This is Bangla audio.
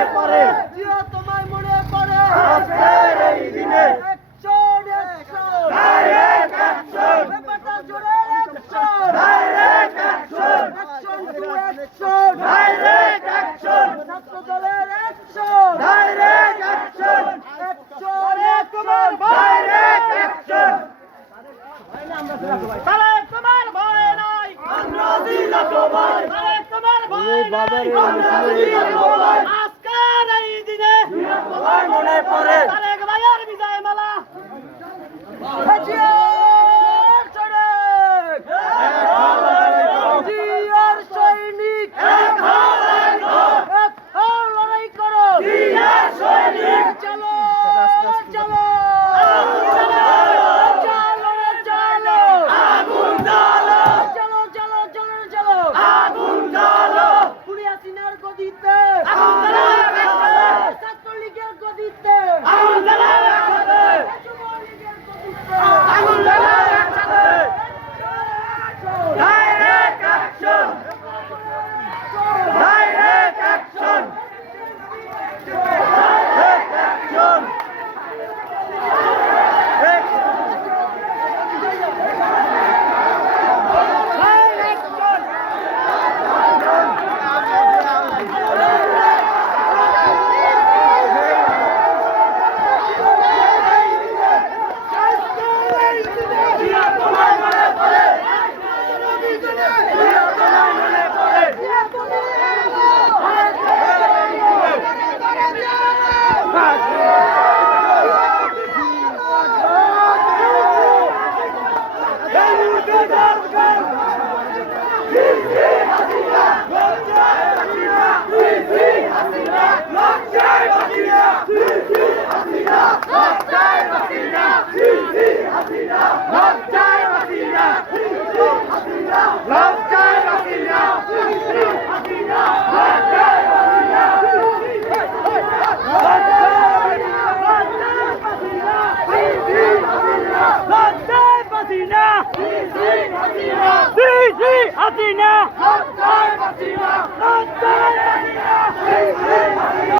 মনে পড়ে জিয়া তোমায় মনে পড়ে আজকের এই দিনে অ্যাকশন অ্যাকশন ডাইরেক্ট অ্যাকশন ব্যাপারটা জোরে action direct action action to action direct action ছাত্র দলের action direct action action action direct action তাহলে তোমার ভয় নাই আমরা জিয়া তোমায় তাহলে তোমার ভয় নাই আমরা জিয়া তোমায় আজকের এই দিনে জিয়া তোমায় মনে পড়ে তারেক ভাইয়ের বিজয় মালা জিয়ার সৈনিক জিয়ার সৈনিক এক হাওয়ায় ঘর এক হাও লড়াই করো জিয়ার সৈনিক চলো চলো চলো চলো আগুন জ্বালো চলো চলো চলো চলো আগুন জ্বালো পুরিয়া সিনার গদিতে আগুন জ্বালো ছাত্রলীগের গদিতে আগুন জ্বালো একসাথে যুবলীগের গদিতে আগুন জ্বালো একসাথে direct action direct action direct action Zia তোমায় মনে পড়ে জিয়া তোমায় মনে পড়ে এই মুহূর্তে দরকার হাসিনা লজ্জায় হাসিনা হাসিনা লজ্জায় হাসিনা হাসিনা লজ্জায় হাসিনা হাসিনা লজ্জায় হাসিনা হাসিনা লজ্জায় হাসিনা হাসিনা লজ্জায় হাসিনা হাসিনা